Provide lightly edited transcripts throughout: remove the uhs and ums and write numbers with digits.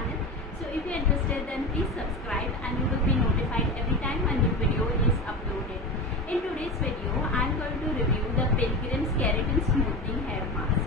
channel. So if you're interested, then please subscribe and you will be notified every time a new video is uploaded. In today's video, I'm going to review the Pilgrim Keratin Smoothing Hair Mask.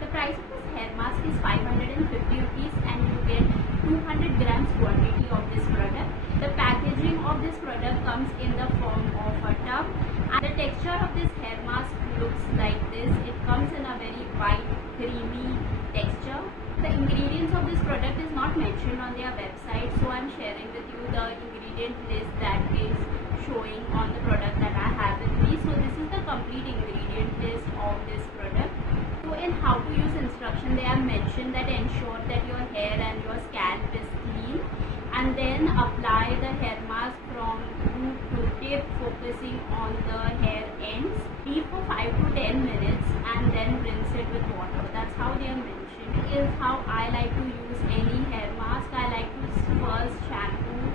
The price of this hair mask is 550 rupees and you get 200 grams quantity of this product. The packaging of this product comes in the form of a tub and the texture of this hair mask looks like this. It comes in a very white, creamy texture. The ingredients of this product is not mentioned on their website, so I'm sharing with you the ingredient list that is showing on the product that I have with me. So this is the complete ingredient list of this product. So in how to use instruction, they have mentioned that ensure that your hair and your scalp is clean, and then apply the hair mask from root to tip, focusing on the hair ends. Leave for 5 to 10 minutes and then rinse it with water. That's how they have mentioned. Is how I like to use any hair mask. I like to first shampoo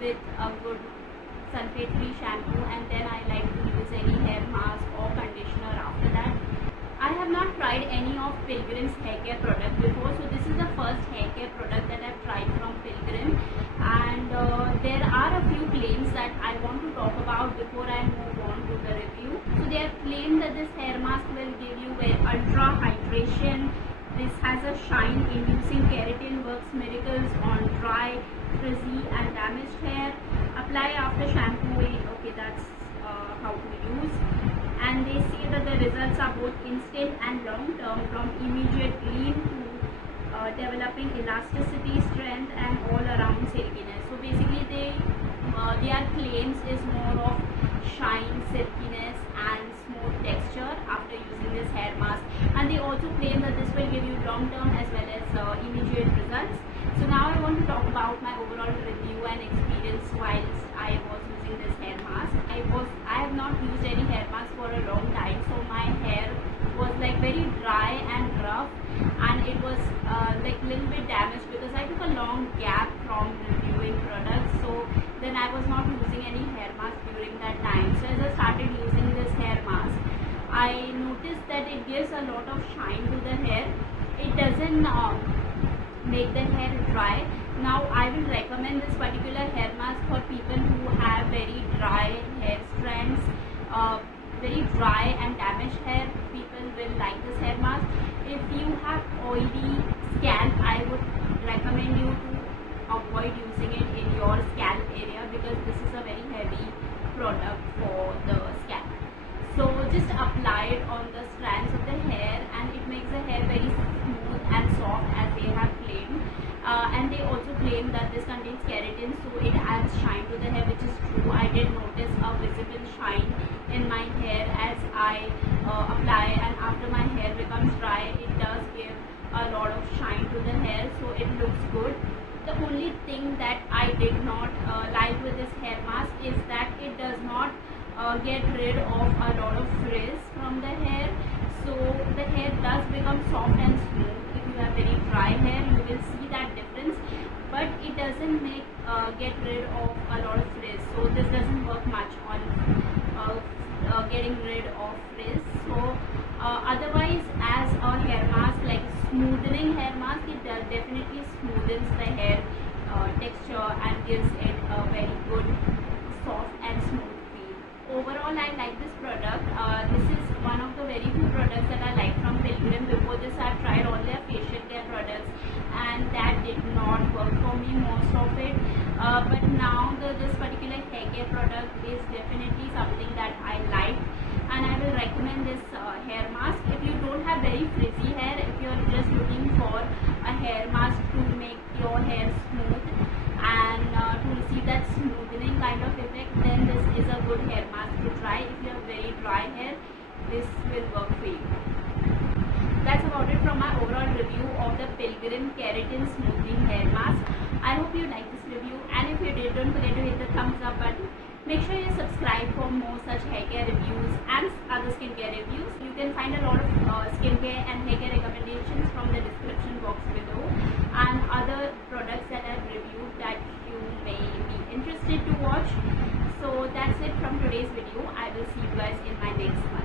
with a good sulfate-free shampoo, and then I like to use any hair mask or conditioner after that. I have not tried any of Pilgrim's haircare product before, so this is the first haircare product that I've tried from Pilgrim, and there are a few claims that I want to talk about before I move on to the review. So they have claimed that this hair mask will give you ultra hydration. This has a shine-inducing keratin, works miracles on dry, frizzy and damaged hair. Apply after shampooing. Okay, that's how to use. And they say that the results are both instant and long-term, from immediate clean to developing elasticity, strength and all-around silkiness. So basically their claims is more of shine, silkiness and smooth texture after using this hair mask, and they also claim that this will give you long-term as well as immediate results. So now I want to talk about my overall review and experience whilst I was using this hair mask. I have not used any hair mask for a long time, so my hair was like very dry and rough, and it was like little bit damaged because I took a long gap from reviewing products. So then I was not using any hair mask during that time. So as I started using this hair mask, I noticed that it gives a lot of shine to the hair. It doesn't make the hair dry. Now I will recommend this particular hair mask for people who have very dry hair strands, very dry and damaged hair. People will like this hair mask. If you have oily scalp, I would recommend you to avoid using it in your scalp area because this is a very heavy product for the scalp. So just apply it on the strands of the hair and it makes the hair very smooth and soft as they have claimed. And they also claim that this contains keratin, so it adds shine to the hair, which is true. I did notice a visible shine in my hair as I apply, and after my hair becomes dry, it does give a lot of shine to the hair, so it looks good. The only thing that I did not like with this hair mask is that it does not get rid of a lot of frizz from the hair, so the hair does become soft and smooth. If you have very dry hair, you will see that difference, but it doesn't get rid of a lot of frizz, so this doesn't work much on getting rid of frizz. So otherwise, as a hair mask, like smoothening hair mask, it definitely smoothens the hair texture and gives it a very good soft and smooth feel. Overall, I like this product. This is one of the very few products that I like from Pilgrim. Before this, I've tried all their facial care products and that did not work for me, most of it. But now this particular hair care product is definitely something that I like, and I will recommend this hair mask. If you don't have very frizzy hair, if you're just looking for a hair mask to make your hair smooth and to receive that smoothening kind of effect, then this is a good hair mask to try. If you have very dry hair, this will work for you. That's about it from my overall review of the Pilgrim Keratin Smoothing Hair Mask. I hope you liked this review, and if you did, don't forget to hit the thumbs up button. Make sure you subscribe for more such haircare reviews and other skincare reviews. You can find a lot of skincare and haircare recommendations from the description box below, and other products that I've reviewed that you may be interested to watch. So that's it from today's video. I will see you guys in my next one.